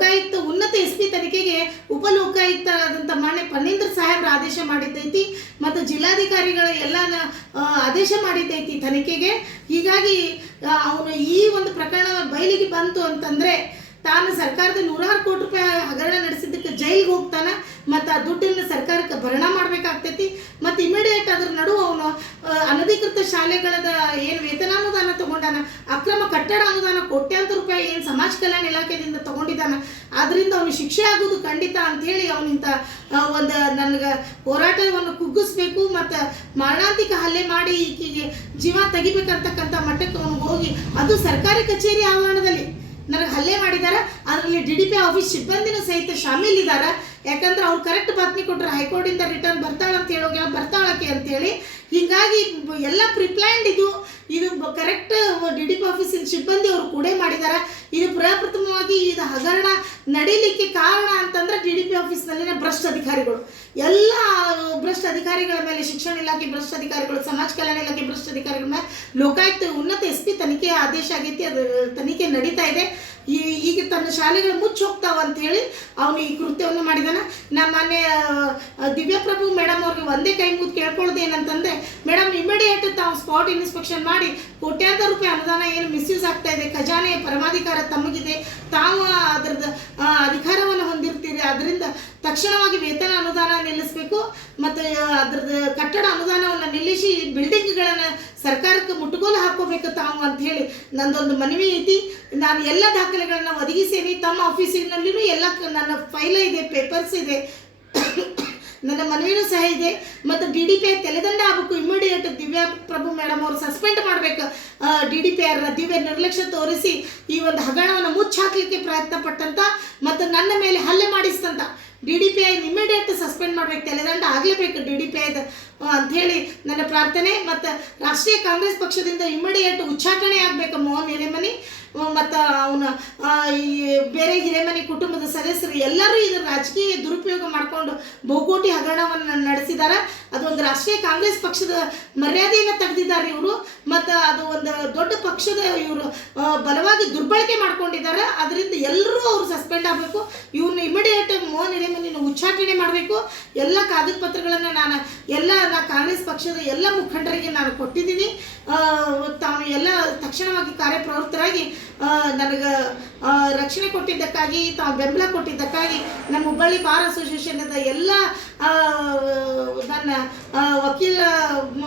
ಲೋಕಾಯುಕ್ತ ಉನ್ನತ SP ತನಿಖೆಗೆ ಉಪಲೋಕಾಯುಕ್ತರಾದಂಥ ಮಾನ್ಯ ಫಣೀಂದ್ರ ಸಾಹೇಬ್ರ ಆದೇಶ ಮಾಡಿದ್ದೈತಿ ಮತ್ತು ಜಿಲ್ಲಾಧಿಕಾರಿಗಳ ಎಲ್ಲ ಆದೇಶ ಮಾಡಿದ್ದೈತಿ ತನಿಖೆಗೆ. ಹೀಗಾಗಿ ಅವನು ಈ ಒಂದು ಪ್ರಕರಣ ಬಯಲಿಗೆ ಬಂತು ಅಂತಂದರೆ ತಾನು ಸರ್ಕಾರದ 106 ಕೋಟಿ ರೂಪಾಯಿ ಹಗರಣ ನಡೆಸಿದ್ದಕ್ಕೆ ಜೈಲಿಗೆ ಹೋಗ್ತಾನೆ ಮತ್ತು ಆ ದುಡ್ಡನ್ನು ಸರ್ಕಾರಕ್ಕೆ ಭರಣ ಮಾಡಬೇಕಾಗ್ತೈತಿ. ಮತ್ತು ಇಮಿಡಿಯೇಟ್ ಅದ್ರ ನಡುವೆ ಅವನು ಅನಧಿಕೃತ ಶಾಲೆಗಳದ ಏನು ವೇತನಾನುದಾನ ತೊಗೊಂಡಾನ, ಅಕ್ರಮ ಕಟ್ಟಡ ಅನುದಾನ ಕೋಟ್ಯಾಂತರ ರೂಪಾಯಿ ಏನು ಸಮಾಜ ಕಲ್ಯಾಣ ಇಲಾಖೆಯಿಂದ ತೊಗೊಂಡಿದ್ದಾನೆ, ಆದ್ದರಿಂದ ಅವನು ಶಿಕ್ಷೆ ಆಗೋದು ಖಂಡಿತ ಅಂಥೇಳಿ ಅವನಿಂತ ಒಂದು ನನಗೆ ಹೋರಾಟವನ್ನು ಕುಗ್ಗಿಸ್ಬೇಕು ಮತ್ತು ಮಾರಣಾಂತಿಕ ಹಲ್ಲೆ ಮಾಡಿ ಈಕೆಗೆ ಜೀವ ತೆಗಿಬೇಕಂತಕ್ಕಂಥ ಮಟ್ಟಕ್ಕೆ ಅವನು ಹೋಗಿ, ಅದು ಸರ್ಕಾರಿ ಕಚೇರಿ ಆವರಣದಲ್ಲಿ ನನಗೆ ಹಲ್ಲೆ ಮಾಡಿದ್ದಾರೆ. ಅದರಲ್ಲಿ DDP ಆಫೀಸ್ ಸಿಬ್ಬಂದಿನೂ ಸಹಿತ ಶಾಮೀಲಿದ್ದಾರೆ. ಯಾಕಂದ್ರೆ ಅವ್ರು ಕರೆಕ್ಟ್ ಬಾತ್ಮಿ ಕೊಟ್ಟರೆ ಹೈಕೋರ್ಟಿಂದ ರಿಟರ್ನ್ ಬರ್ತಾಳಂತ ಹೇಳೋಕೆ ಬರ್ತಾಳಕ್ಕೆ ಅಂತೇಳಿ. ಹೀಗಾಗಿ ಎಲ್ಲ ಪ್ರಿಪ್ಲ್ಯಾಂಡ್ ಇದು ಕರೆಕ್ಟ್ DDP ಆಫೀಸಿನ ಸಿಬ್ಬಂದಿ ಅವರು ಕೂಡ ಮಾಡಿದ್ದಾರೆ. ಇದು ಪ್ರಪ್ರಥಮವಾಗಿ ಇದು ಹಗರಣ ನಡೀಲಿಕ್ಕೆ ಕಾರಣ ಅಂತಂದ್ರೆ DDP ಆಫೀಸ್ನಲ್ಲಿನ ಭ್ರಷ್ಟ ಅಧಿಕಾರಿಗಳು, ಎಲ್ಲ ಭ್ರಷ್ಟ ಅಧಿಕಾರಿಗಳ ಮೇಲೆ, ಶಿಕ್ಷಣ ಇಲಾಖೆ ಭ್ರಷ್ಟ ಅಧಿಕಾರಿಗಳು, ಸಮಾಜ ಕಲ್ಯಾಣ ಇಲಾಖೆ ಭ್ರಷ್ಟ ಅಧಿಕಾರಿಗಳ ಮೇಲೆ ಲೋಕಾಯುಕ್ತ ಉನ್ನತ SP ತನಿಖೆ ಆದೇಶ ಆಗೈತಿ. ಅದು ತನಿಖೆ ನಡೀತಾ ಇದೆ. ಈಗ ತನ್ನ ಶಾಲೆಗಳು ಮುಚ್ಚಿ ಹೋಗ್ತಾವ ಅಂತ ಹೇಳಿ ಅವನು ಈ ಕೃತ್ಯವನ್ನು ಮಾಡಿದಾನೆ. ನಮ್ಮ ಮೊನ್ನೆ ದಿವ್ಯಪ್ರಭು ಮೇಡಮ್ ಅವ್ರಿಗೆ ಒಂದೇ ಕೈ ಮುಗಿದು ಕೇಳ್ಕೊಳ್ಳೋದು ಏನಂತಂದರೆ, ಮೇಡಮ್ ಇಮಿಡಿಯೇಟ್ ತಾವು ಸ್ಪಾಟ್ ಇನ್ಸ್ಪೆಕ್ಷನ್ ಮಾಡಿ ಕೋಟ್ಯಾಂತರ ರೂಪಾಯಿ ಅನುದಾನ ಏನು ಮಿಸ್ಯೂಸ್ ಆಗ್ತಾ ಇದೆ, ಖಜಾನೆ ಪರಮಾಧಿಕಾರ ತಮಗಿದೆ, ತಾವು ಅದರದ್ದು ಅಧಿಕಾರವನ್ನು ಹೊಂದಿರ್ತೀರಿ, ಅದರಿಂದ ತಕ್ಷಣವಾಗಿ ವೇತನ ಅನುದಾನ ನಿಲ್ಲಿಸಬೇಕು ಮತ್ತು ಅದರದ್ದು ಕಟ್ಟಡ ಅನುದಾನವನ್ನು ನಿಲ್ಲಿಸಿ ಬಿಲ್ಡಿಂಗ್ಗಳನ್ನು ಸರ್ಕಾರಕ್ಕೆ ಮುಟ್ಟುಗೋಲು ಹಾಕೋಬೇಕು ತಾವು ಅಂತ ಹೇಳಿ ನಂದೊಂದು ಮನವಿ ಐತಿ. ನಾನು ಎಲ್ಲ ದಾಖಲೆಗಳನ್ನು ಒದಗಿಸೇನಿ. ತಮ್ಮ ಆಫೀಸಿನಲ್ಲಿಯೂ ಎಲ್ಲ ನನ್ನ ಫೈಲ ಇದೆ, ಪೇಪರ್ಸ್ ಇದೆ, ನನ್ನ ಮನವಿನೂ ಸಹ ಇದೆ. ಮತ್ತು DDP ತೆಲೆದಂಡ ಆಗಬೇಕು. ಇಮಿಡಿಯೇಟ್ ದಿವ್ಯಪ್ರಭು ಮೇಡಮ್ ಅವರು ಸಸ್ಪೆಂಡ್ ಮಾಡಬೇಕು. DDP ದಿವ್ಯ ನಿರ್ಲಕ್ಷ್ಯ ತೋರಿಸಿ ಈ ಒಂದು ಹಗರಣವನ್ನು ಮುಚ್ಚಾಕಲಿಕ್ಕೆ ಪ್ರಯತ್ನ ಪಟ್ಟಂತ ಮತ್ತು ನನ್ನ ಮೇಲೆ ಹಲ್ಲೆ ಮಾಡಿಸ್ತಂತ DDP ಇಮಿಡಿಯೇಟ್ ಸಸ್ಪೆಂಡ್ ಮಾಡಬೇಕು, ತೆಲೆದಂಡ ಆಗಲೇಬೇಕು DDP ಅಂಥೇಳಿ ನನ್ನ ಪ್ರಾರ್ಥನೆ. ಮತ್ತು ರಾಷ್ಟ್ರೀಯ ಕಾಂಗ್ರೆಸ್ ಪಕ್ಷದಿಂದ ಇಮಿಡಿಯೇಟ್ ಉಚ್ಚಾಟನೆ ಆಗಬೇಕು ಮೋಹನ್ ಹಿರೇಮನಿ ಮತ್ತು ಅವನ ಈ ಬೇರೆ ಹಿರೇಮನಿ ಕುಟುಂಬದ ಸದಸ್ಯರು ಎಲ್ಲರೂ ಇದರ ರಾಜಕೀಯ ದುರುಪಯೋಗ ಮಾಡಿಕೊಂಡು ಬಹುಕೋಟಿ ಹಗರಣವನ್ನು ನಡೆಸಿದ್ದಾರೆ. ಅದೊಂದು ರಾಷ್ಟ್ರೀಯ ಕಾಂಗ್ರೆಸ್ ಪಕ್ಷದ ಮರ್ಯಾದೆಯನ್ನು ತೆಗೆದಿದ್ದಾರೆ ಇವರು. ಮತ್ತು ಅದು ಒಂದು ದೊಡ್ಡ ಪಕ್ಷದ ಇವರು ಬಲವಾಗಿ ದುರ್ಬಳಕೆ ಮಾಡ್ಕೊಂಡಿದ್ದಾರೆ. ಅದರಿಂದ ಎಲ್ಲರೂ ಅವರು ಸಸ್ಪೆಂಡ್ ಆಗಬೇಕು. ಇವ್ರನ್ನ ಇಮಿಡಿಯೇಟ್ ಮೋಹನ್ ಹಿರೇಮನಿನ ಉಚ್ಚಾಟನೆ ಮಾಡಬೇಕು. ಎಲ್ಲ ಕಾಗದ ಪತ್ರಗಳನ್ನು ನಾನು ಕಾಂಗ್ರೆಸ್ ಪಕ್ಷದ ಎಲ್ಲ ಮುಖಂಡರಿಗೆ ನಾನು ಕೊಟ್ಟಿದ್ದೀನಿ. ತಾವು ಎಲ್ಲ ತಕ್ಷಣವಾಗಿ ಕಾರ್ಯಪ್ರವೃತ್ತರಾಗಿ ನನಗೆ ರಕ್ಷಣೆ ಕೊಟ್ಟಿದ್ದಕ್ಕಾಗಿ, ತಾವು ಬೆಂಬಲ ಕೊಟ್ಟಿದ್ದಕ್ಕಾಗಿ ನಮ್ಮ ಹುಬ್ಬಳ್ಳಿ ಬಾರ್ ಅಸೋಸಿಯೇಷನ್ದ ಎಲ್ಲ ನನ್ನ ವಕೀಲ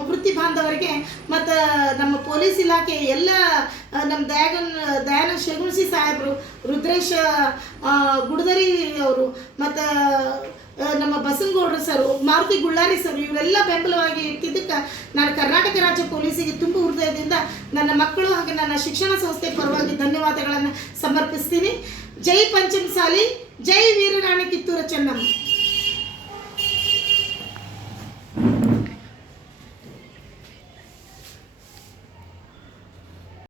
ವೃತ್ತಿ ಬಾಂಧವರಿಗೆ ಮತ್ತು ನಮ್ಮ ಪೊಲೀಸ್ ಇಲಾಖೆ ಎಲ್ಲ ನಮ್ಮ ದಯಾನಂದ ಶಗುಣಸಿ ಸಾಹೇಬರು, ರುದ್ರೇಶ್ ಗುಡದರಿ ಅವರು ಮತ್ತು ನಮ್ಮ ಬಸನಗೌಡರು ಸರು, ಮಾರುತಿ ಗುಳ್ಳಾರಿ ಸರು, ಇವರೆಲ್ಲ ಬೆಂಬಲವಾಗಿ ಇಟ್ಟಿದ್ದಕ್ಕೆ ನಾನು ಕರ್ನಾಟಕ ರಾಜ್ಯ ಪೊಲೀಸಿಗೆ ತುಂಬ ಹೃದಯದಿಂದ ನನ್ನ ಮಕ್ಕಳು ಹಾಗೆ ನನ್ನ ಶಿಕ್ಷಣ ಸಂಸ್ಥೆ ಪರವಾಗಿ ಧನ್ಯವಾದಗಳನ್ನು ಸಮರ್ಪಿಸ್ತೀನಿ. ಜೈ ಪಂಚಮಸಾಲಿ, ಜೈ ವೀರರಾಣಿ ಕಿತ್ತೂರ ಚೆನ್ನಮ್ಮ.